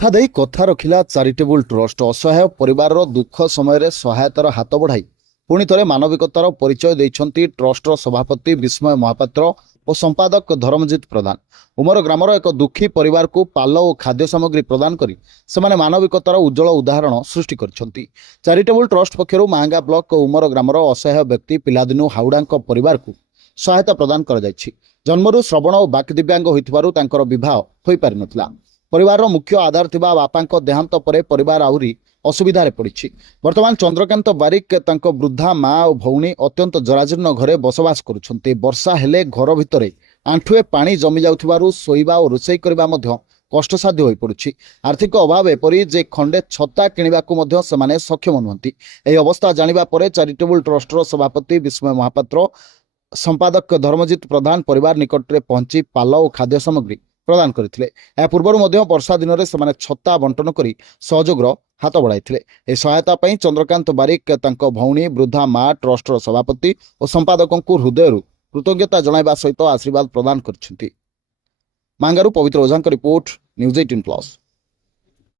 କଥା ଦେଇ କଥା ରଖିଲା ଚାରିଟେବୁଲ ଟ୍ରଷ୍ଟ ଅସହାୟ ପରିବାରର ଦୁଃଖ ସମୟରେ ସହାୟତାର ହାତ ବଢ଼ାଇ ପୁଣି ଥରେ ମାନବିକତାର ପରିଚୟ ଦେଇଛନ୍ତି ଟ୍ରଷ୍ଟର ସଭାପତି ବିସ୍ମୟ ମହାପାତ୍ର ଓ ସମ୍ପାଦକ ଧର୍ମଜିତ ପ୍ରଧାନ। ଉମର ଗ୍ରାମର ଏକ ଦୁଃଖୀ ପରିବାରକୁ ପାଲ ଓ ଖାଦ୍ୟ ସାମଗ୍ରୀ ପ୍ରଦାନ କରି ସେମାନେ ମାନବିକତାର ଉଜ୍ଜଳ ଉଦାହରଣ ସୃଷ୍ଟି କରିଛନ୍ତି। ଚାରିଟେବୁଲ ଟ୍ରଷ୍ଟ ପକ୍ଷରୁ ମାହାଙ୍ଗା ବ୍ଲକ ଓ ଉମର ଗ୍ରାମର ଅସହାୟ ବ୍ୟକ୍ତି ପିଲାଦିନୁ ହାଉଡାଙ୍କ ପରିବାରକୁ ସହାୟତା ପ୍ରଦାନ କରାଯାଇଛି। ଜନ୍ମରୁ ଶ୍ରବଣ ଓ ବାକ୍ ଦିବ୍ୟାଙ୍ଗ ହୋଇଥିବାରୁ ତାଙ୍କର ବିବାହ ହୋଇପାରିନଥିଲା। ପରିବାରର ମୁଖ୍ୟ ଆଧାର ଥିବା ବାପାଙ୍କ ଦେହାନ୍ତ ପରେ ପରିବାର ଆହୁରି ଅସୁବିଧାରେ ପଡ଼ିଛି। ବର୍ତ୍ତମାନ ଚନ୍ଦ୍ରକାନ୍ତ ବାରିକ ତାଙ୍କ ବୃଦ୍ଧା ମା ଓ ଭଉଣୀ ଅତ୍ୟନ୍ତ ଜରାଜୀର୍ଣ୍ଣ ଘରେ ବସବାସ କରୁଛନ୍ତି। ବର୍ଷା ହେଲେ ଘର ଭିତରେ ଆଣ୍ଠୁଏ ପାଣି ଜମି ଯାଉଥିବାରୁ ଶୋଇବା ଓ ରୋଷେଇ କରିବା ମଧ୍ୟ କଷ୍ଟସାଧ୍ୟ ହୋଇପଡ଼ୁଛି। ଆର୍ଥିକ ଅଭାବ ଏପରି ଯେ ଖଣ୍ଡେ ଛତା କିଣିବାକୁ ମଧ୍ୟ ସେମାନେ ସକ୍ଷମ ନୁହନ୍ତି। ଏହି ଅବସ୍ଥା ଜାଣିବା ପରେ ଚାରିଟେବୁଲ ଟ୍ରଷ୍ଟର ସଭାପତି ବିସ୍ମୟ ମହାପାତ୍ର ସମ୍ପାଦକ ଧର୍ମଜିତ ପ୍ରଧାନ ପରିବାର ନିକଟରେ ପହଞ୍ଚି ପାଲ ଓ ଖାଦ୍ୟ ସାମଗ୍ରୀ ପ୍ରଦାନ କରିଥିଲେ। ଏହା ପୂର୍ବରୁ ମଧ୍ୟ ବର୍ଷା ଦିନରେ ସେମାନେ ଛତା ବଣ୍ଟନ କରି ସହଯୋଗର ହାତ ବଢ଼ାଇଥିଲେ। ଏହି ସହାୟତା ପାଇଁ ଚନ୍ଦ୍ରକାନ୍ତ ବାରିକ ତାଙ୍କ ଭଉଣୀ ବୃଦ୍ଧା ମା ଟ୍ରଷ୍ଟର ସଭାପତି ଓ ସମ୍ପାଦକଙ୍କୁ ହୃଦୟରୁ କୃତଜ୍ଞତା ଜଣାଇବା ସହିତ ଆଶୀର୍ବାଦ ପ୍ରଦାନ କରିଛନ୍ତି। ମାଙ୍ଗାରୁ ପବିତ୍ର ଓଝାଙ୍କ ରିପୋର୍ଟ, ନ୍ୟୁଜ୍ 18+।